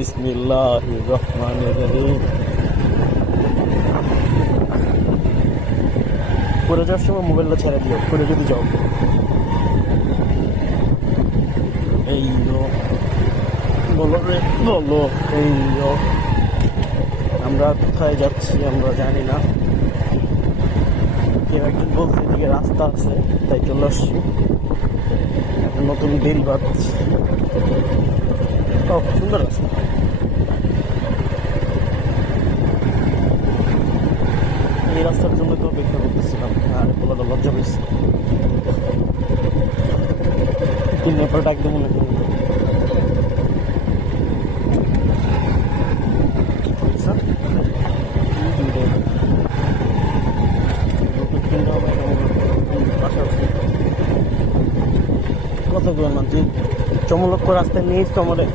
বিসমিল্লাহির রহমানির রহিম। পরে যাওয়ার সময় মোবাইলটা ছেড়ে দিও, পরে যদি যাও। এই বলো রে বলো, এই আমরা কোথায় যাচ্ছি আমরা জানি না। কেউ একজন বলতে এদিকে রাস্তা আছে, তাই চলে আসছি। নতুন বেলবাদ, সুন্দর রাস্তা। এই রাস্তার জন্য তো অপেক্ষা করতেছিলাম, আর বলাটা লজ্জা পেয়েছি। তিন নেপাল ডাক দেবো নাকি কত না তুই চমলক্ষ রাস্তায় নিয়েছ তো আমাদের।